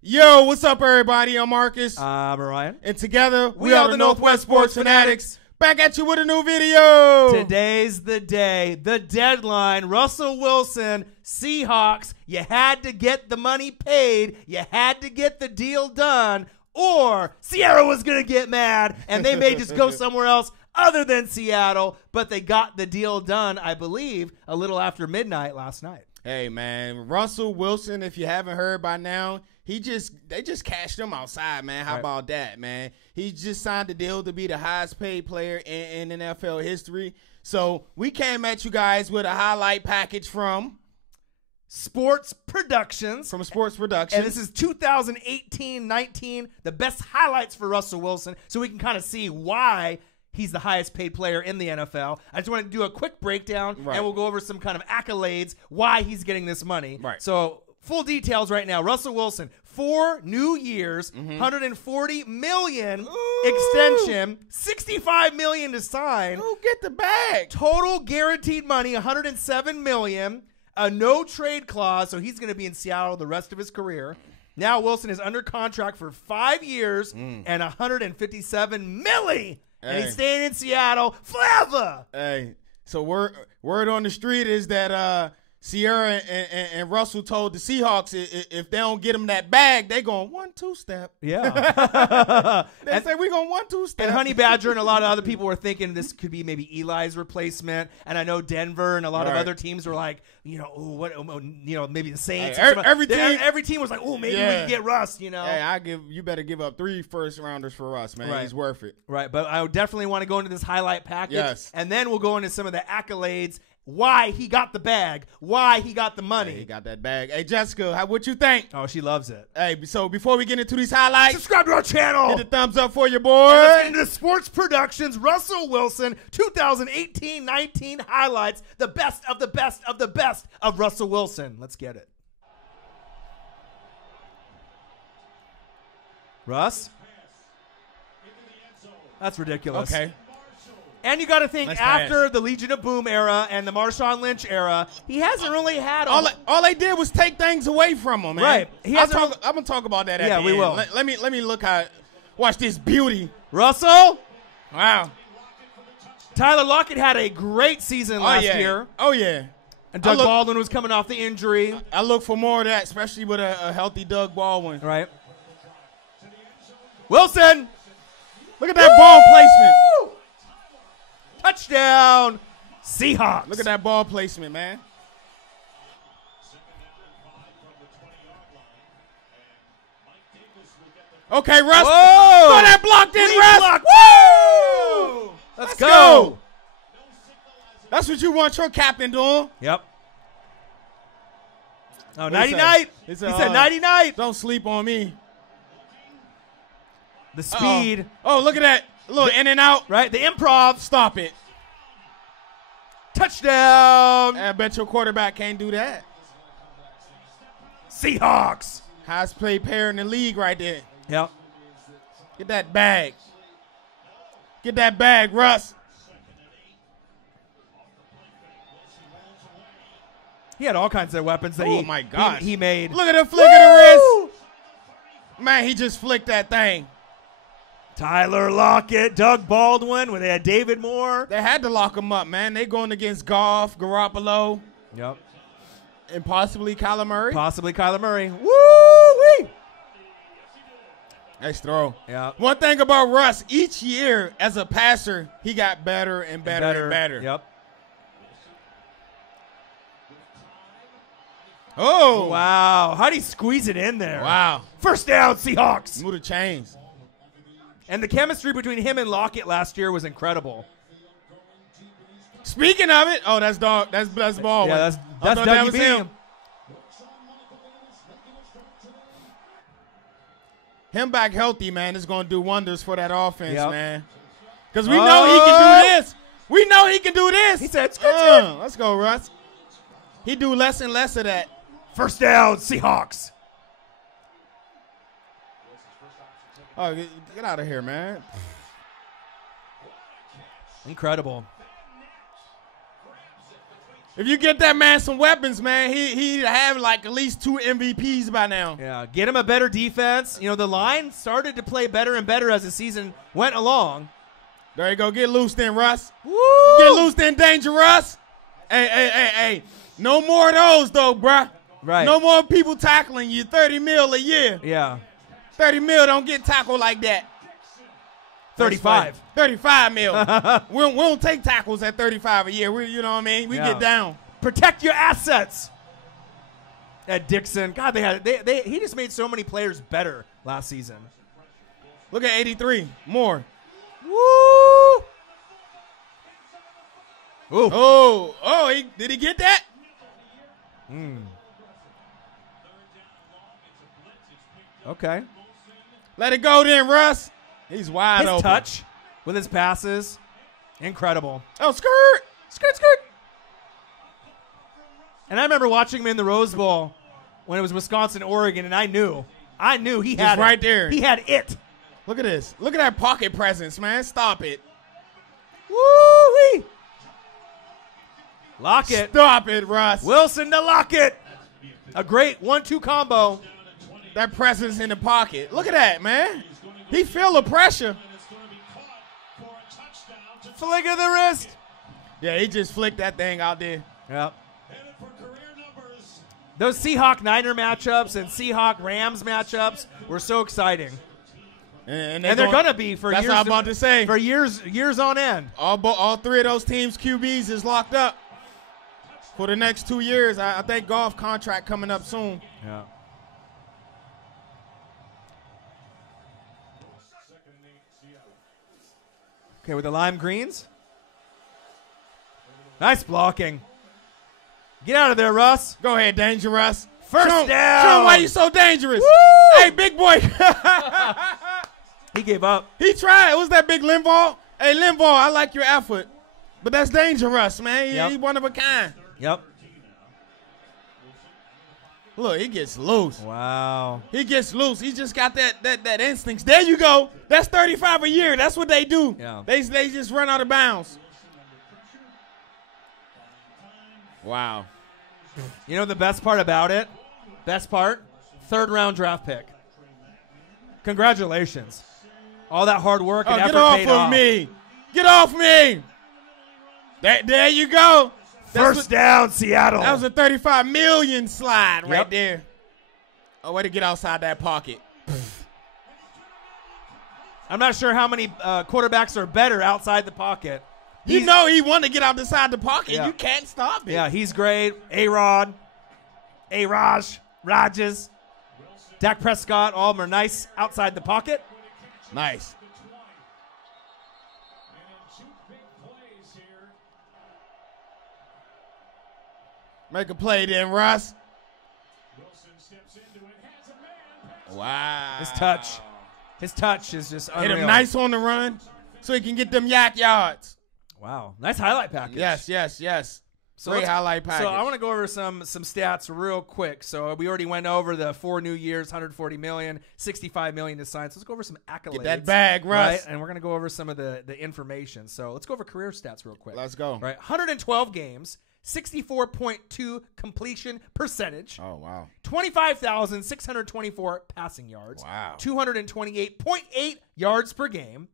Yo, what's up, everybody? I'm Marcus. I'm Ryan. And together, we are the Northwest Sports Fanatics. Back at you with a new video. Today's the day, the deadline. Russell Wilson, Seahawks. You had to get the money paid. You had to get the deal done. Or Sierra was going to get mad, and they may just go somewhere else other than Seattle. But they got the deal done, I believe, a little after midnight last night. Hey, man. Russell Wilson, if you haven't heard by now, they just cashed him outside, man. How about that, man? He just signed the deal to be the highest paid player in NFL history. So we came at you guys with a highlight package from Sports Productions. From Sports Productions. And this is 2018-19, the best highlights for Russell Wilson, so we can kind of see why he's the highest paid player in the NFL. I just want to do a quick breakdown, and we'll go over some kind of accolades, why he's getting this money. Right. So full details right now. Russell Wilson, 4 new years, $140 million extension, $65 million to sign. Ooh, get the bag. Total guaranteed money, $107 million. A no-trade clause, so he's going to be in Seattle the rest of his career. Now Wilson is under contract for 5 years and $157 million. And he's staying in Seattle forever. Hey, so word on the street is that Sierra and Russell told the Seahawks if they don't get him that bag, they going 1-2 step. Yeah. They say we're going 1-2 step. And Honey Badger and a lot of other people were thinking this could be maybe Eli's replacement. And I know Denver and a lot of other teams were like, maybe the Saints. Hey, every team was like, maybe we can get Russ, Hey, you better give up 3 first-rounders for Russ, man. Right. He's worth it. Right, but I would definitely want to go into this highlight package. Yes. And then we'll go into some of the accolades, why he got the bag, why he got the money. Hey, he got that bag. Hey, Jessica, what you think? Oh, she loves it. Hey, so before we get into these highlights, subscribe to our channel. Hit the thumbs up for your boy. And let's get into Sports Productions, Russell Wilson, 2018-19 highlights, the best of the best of the best of Russell Wilson. Let's get it. Russ? That's ridiculous. Okay. And you got to think, after the Legion of Boom era and the Marshawn Lynch era, he hasn't really had all they did was take things away from him, man. Right. I'm gonna talk about that. At the we end. will. Let me look at. Watch this beauty. Russell. Wow. Tyler Lockett had a great season last year. Oh yeah. And Doug Baldwin was coming off the injury. I look for more of that, especially with a healthy Doug Baldwin. Right. Wilson. Look at that ball placement. Touchdown, Seahawks. Look at that ball placement, man. Okay, Russ. Whoa. Throw that blocked in, Russ. Block. Woo! Let's go. That's what you want your captain doing. Yep. Oh, nighty-night. He said nighty-night. Don't sleep on me. The speed. Oh, look at that. A little in and out. Right, the improv. Stop it. Touchdown. I bet your quarterback can't do that. Seahawks. Highest paid player in the league right there. Yep. Get that bag. Get that bag, Russ. He had all kinds of weapons that he made. Look at the flick of the wrist. Man, he just flicked that thing. Tyler Lockett, Doug Baldwin, when they had David Moore. They had to lock him up, man. They going against Goff, Garoppolo. Yep. And possibly Kyler Murray. Woo-wee. Nice throw. Yeah. One thing about Russ, each year as a passer, he got better and better and better. Yep. Oh. Wow. How'd he squeeze it in there? Wow. First down, Seahawks. Move the chains. And the chemistry between him and Lockett last year was incredible. Speaking of it, that's Baldwin. Yeah, that's Dougie B. Him back healthy, man, is going to do wonders for that offense, man. Because we know he can do this. We know he can do this. He said, let's go, Russ. He do less and less of that. First down, Seahawks. Oh, get out of here, man. Incredible. If you get that man some weapons, man, he'd have like at least 2 MVPs by now. Yeah, get him a better defense. You know, the line started to play better and better as the season went along. There you go. Get loose then, Russ. Woo! Get loose then, Dangerous. Hey. No more of those, though, bruh. Right. No more people tackling you. 30 mil a year. Yeah. 30 mil don't get tackled like that. 35. 35 mil. we don't take tackles at 35 a year. You know what I mean? We get down. Protect your assets. At Dixon, God, he just made so many players better last season. Look at 83. More. Woo! Ooh. Oh, did he get that? Okay. Let it go then, Russ. He's wide open. His touch with his passes, incredible. Oh, skirt. And I remember watching him in the Rose Bowl when it was Wisconsin, Oregon, and I knew he had He's right there. He had it. Look at this. Look at that pocket presence, man. Stop it. Woo-wee. Lockett. Stop it, Russ. Wilson to Lockett. A great 1-2 combo. That presence in the pocket. Look at that, man. He feel the pressure. Flick of the wrist. Yeah, he just flicked that thing out there. Yep. Those Seahawk-Niner matchups and Seahawk-Rams matchups were so exciting. And they're going to be for that's years. That's what I'm about to say. For years on end. All 3 of those teams' QBs is locked up for the next 2 years. I think Goff contract coming up soon. Yeah. Okay, with the lime greens. Nice blocking. Get out of there, Russ. Go ahead, Dangerous. First down. Show him why you so dangerous. Woo! Hey, big boy. He gave up. He tried. It was that big Linval. Hey, Linval, I like your effort. But that's Dangerous, man. He's one of a kind. Yep. Look, he gets loose. Wow. He gets loose. He just got that instincts. There you go. That's 35 a year. That's what they do. Yeah. They just run out of bounds. Wow. You know the best part about it? Best part? 3rd round draft pick. Congratulations. All that hard work and effort paid off. Get off me. There you go. First down, Seattle. That was a 35 million slide right there. Oh, way to get outside that pocket. I'm not sure how many quarterbacks are better outside the pocket. You know he wanted to get outside the pocket. Yeah. You can't stop it. Yeah, he's great. A-Rod, A-Raj, Rajes, Dak Prescott, all of them are nice outside the pocket. Nice. Make a play then, Russ. Wow. His touch is just unreal. Hit him nice on the run so he can get them yak yards. Wow. Nice highlight package. Yes. So great highlight package. So I want to go over some stats real quick. So we already went over the 4 new years, 140 million, 65 million to sign. So let's go over some accolades. Get that bag, Russ. Right? And we're going to go over some of the information. So let's go over career stats real quick. Let's go. Right. 112 games, 64.2 completion percentage. Oh, wow. 25,624 passing yards. Wow. 228.8 yards per game.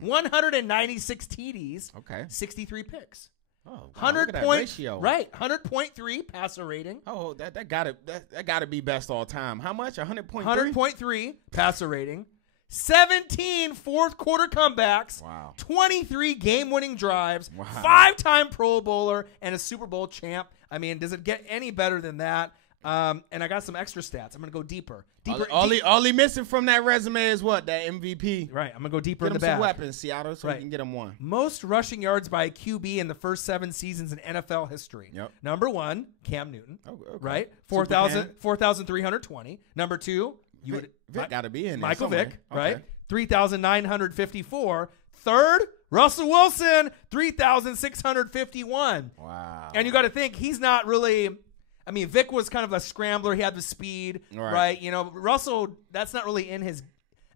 196 TDs. Okay. 63 picks. Oh, wow, 100 ratio. Right. 100.3 passer rating. Oh, that gotta be best all time. How much? 100.3? 100.3 passer rating. 17 fourth quarter comebacks. Wow. 23 game-winning drives. Wow. 5-time Pro Bowler and a Super Bowl champ. I mean, does it get any better than that? And I got some extra stats. I'm going to go deeper. All he missing from that resume is what? That MVP. Right. I'm going to go deeper in the bag. Get him some weapons, Seattle, so we can get him one. Most rushing yards by a QB in the first 7 seasons in NFL history. Yep. Number 1, Cam Newton. Oh, okay. Right? 4,320. Number 2, Vic got to be in there Michael somewhere. Vick, right? 3,954. Third, Russell Wilson, 3,651. Wow. And you got to think, he's not really... I mean, Vic was kind of a scrambler. He had the speed, right? You know, Russell, that's not really in his...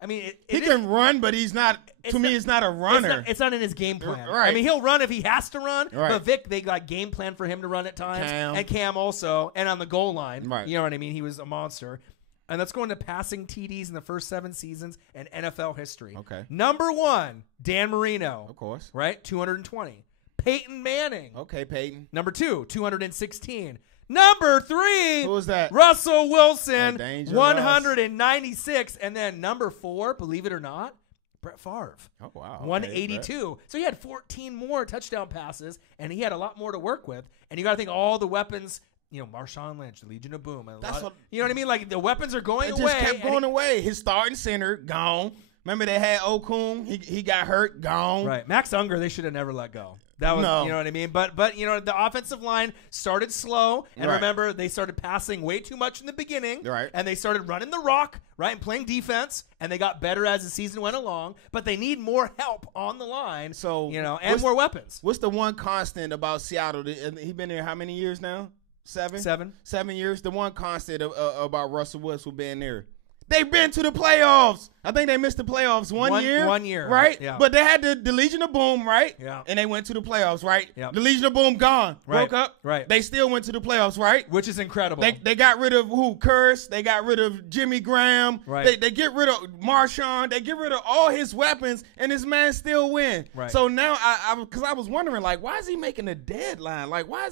I mean, he can run, but he's not. To me, he's not a runner. It's not in his game plan. Right. I mean, he'll run if he has to run. Right. But Vic, they got game plan for him to run at times, and Cam also, and on the goal line. Right. You know what I mean? He was a monster. And let's go into passing TDs in the first 7 seasons and NFL history. Okay. Number 1, Dan Marino. Of course. Right? 220. Peyton Manning. Okay, Peyton. Number 2, 216. Number 3. Who was that? Russell Wilson, Dangerous. 196. And then number 4, believe it or not, Brett Favre. Oh, wow. Okay, 182. So he had 14 more touchdown passes, and he had a lot more to work with. And you got to think all the weapons, Marshawn Lynch, the Legion of Boom. You know what I mean? Like, the weapons are going away. It just kept going away. His starting center, gone. Remember they had Okung? He got hurt, gone. Right. Max Unger, they should have never let go. That was, you know what I mean? But the offensive line started slow, and remember, they started passing way too much in the beginning, and they started running the rock, right, and playing defense, and they got better as the season went along, but they need more help on the line, and more weapons. What's the one constant about Seattle? He been there how many years now? 7? 7 years. The one constant about Russell Wilson being there. They've been to the playoffs. I think they missed the playoffs one year. 1 year. Right? Yeah. But they had the Legion of Boom, right? Yeah. And they went to the playoffs, right? Yeah. The Legion of Boom gone. Right. Broke up. Right. They still went to the playoffs, right? Which is incredible. They got rid of Curse. They got rid of Jimmy Graham. Right. They get rid of Marshawn. They get rid of all his weapons, and this man still win. Right. So now, because I was wondering, like, why is he making a deadline? Like, why?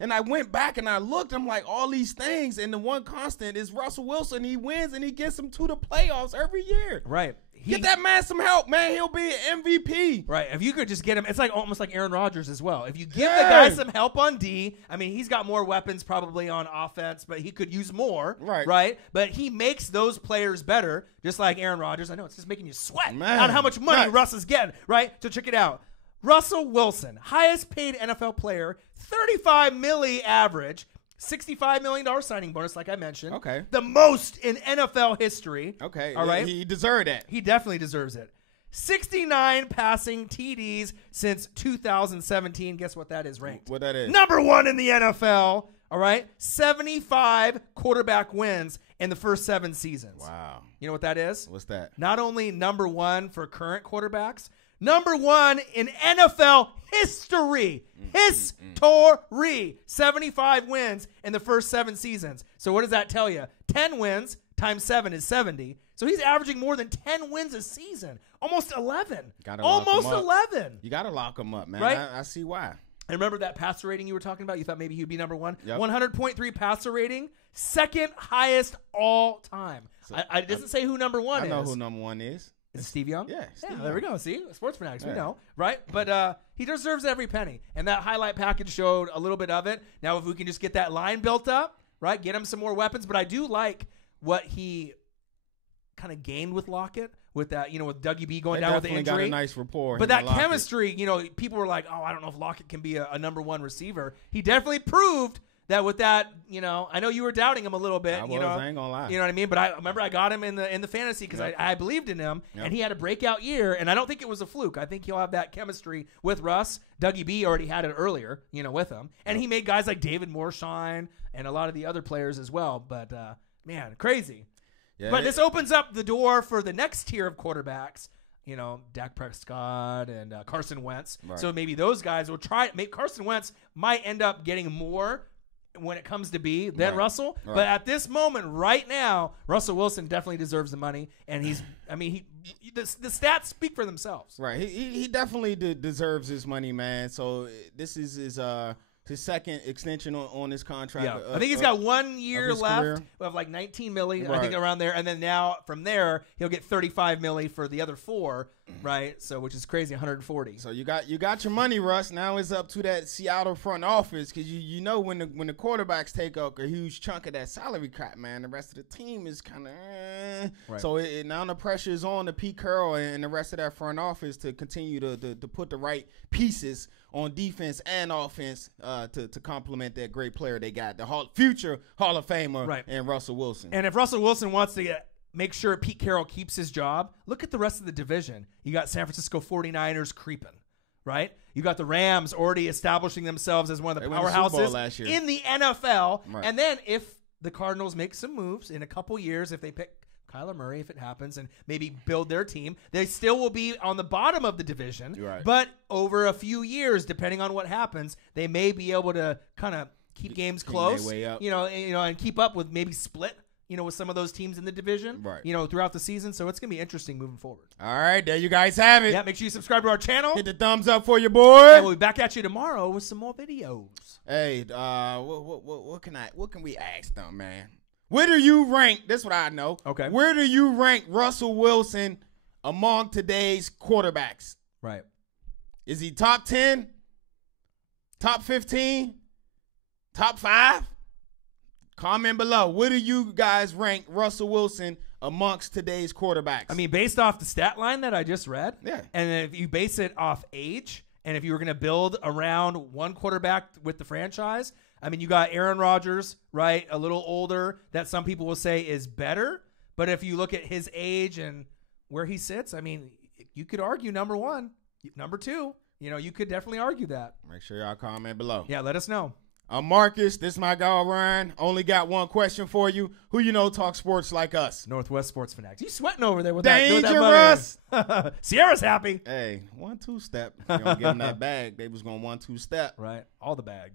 And I went back and I looked. I'm like, all these things, and the one constant is Russell Wilson. He wins, and he gets them to the playoffs every year. Right. Get that man some help, man. He'll be an MVP. Right. If you could just get him, it's like almost like Aaron Rodgers as well. If you give the guy some help on D, I mean, he's got more weapons probably on offense, but he could use more. Right. Right. But he makes those players better, just like Aaron Rodgers. I know it's just making you sweat Man. on how much money Russ is getting. Right. So check it out. Russell Wilson, highest paid NFL player, $35 million average. $65 million signing bonus, like I mentioned. Okay. The most in NFL history. Okay. All right. He deserved that. He definitely deserves it. 69 passing TDs since 2017. Guess what that is ranked? What that is? Number 1 in the NFL. All right. 75 quarterback wins in the first 7 seasons. Wow. You know what that is? What's that? Not only number 1 for current quarterbacks, number 1 in NFL history. History. 75 wins in the first 7 seasons. So what does that tell you? 10 wins times 7 is 70. So he's averaging more than 10 wins a season. Almost 11. Almost 11. You got to lock him up, man. Right? I see why. And remember that passer rating you were talking about? You thought maybe he would be number 1? Yep. 100.3 passer rating. Second highest all time. So, I didn't say who number 1 is. I know who number 1 is. Is it Steve Young? Yeah, Steve there we Young. go. See? Sports fanatics, we know, right? But he deserves every penny. And that highlight package showed a little bit of it. Now, if we can just get that line built up, right, get him some more weapons. But I do like what he kind of gained with Lockett, with that, with Dougie B going down with the injury. Got a nice rapport. But that chemistry, people were like, oh, I don't know if Lockett can be a number 1 receiver. He definitely proved that with that, I know you were doubting him a little bit. I ain't gonna lie. You know what I mean? But I remember I got him in the fantasy because I believed in him, and he had a breakout year, and I don't think it was a fluke. I think he'll have that chemistry with Russ. Dougie B already had it earlier, with him, and he made guys like David Moore shine and a lot of the other players as well. But man, crazy. Yeah, but this opens up the door for the next tier of quarterbacks. Dak Prescott and Carson Wentz. Right. So maybe those guys will try. Carson Wentz might end up getting more when it comes to B than Russell. Right. But at this moment, right now, Russell Wilson definitely deserves the money. And the stats speak for themselves. Right. He definitely deserves his money, man. So this is his second extension on his contract. Yeah. I think he's got 1 year left. Career. We have like $19 million, I think, around there. And then now from there, he'll get $35 million for the other 4, right? So which is crazy, 140. So you got your money, Russ. Now it's up to that Seattle front office because you know when the quarterbacks take up a huge chunk of that salary cap, man, the rest of the team is kind of Right. So now the pressure is on to Pete Carroll and the rest of that front office to continue to put the right pieces on defense and offense to complement that great player they got, the future Hall of Famer and Russell Wilson. And if Russell Wilson wants to make sure Pete Carroll keeps his job, look at the rest of the division. You got San Francisco 49ers creeping, right? You got the Rams already establishing themselves as one of the powerhouses in the NFL. Right. And then if the Cardinals make some moves in a couple years, if they pick Kyler Murray if it happens and maybe build their team. They still will be on the bottom of the division, right. But over a few years, depending on what happens, they may be able to kind of keep games close, and keep up with maybe split, with some of those teams in the division, right. Throughout the season. So it's going to be interesting moving forward. All right, there you guys have it. Yeah, make sure you subscribe to our channel. Hit the thumbs up for your boy. And we'll be back at you tomorrow with some more videos. Hey, what can we ask them, man? Where do you rank? This is what I know. Okay. Where do you rank Russell Wilson among today's quarterbacks? Right. Is he top 10? Top 15? Top 5? Comment below. Where do you guys rank Russell Wilson amongst today's quarterbacks? I mean, based off the stat line that I just read, yeah. And if you base it off age, and if you were going to build around one quarterback with the franchise, I mean, you got Aaron Rodgers, right? A little older, that some people will say is better. But if you look at his age and where he sits, I mean, you could argue number one, number two. You could definitely argue that. Make sure y'all comment below. Yeah, let us know. I'm Marcus. This is my guy, Ryan. Only got one question for you. Who you know talk sports like us? Northwest Sports Fanatics. You sweating over there with Dangerous. that money. Sierra's happy. Hey, 1-2 step. If you don't give them that bag, they was going 1-2 step. Right. All the bag.